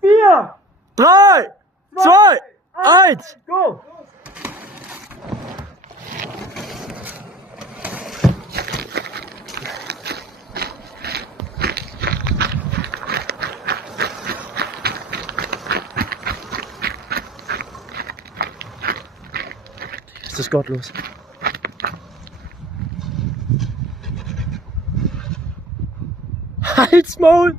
4, 3, 2, 1. go! Ist das gottlos? Halsmaul!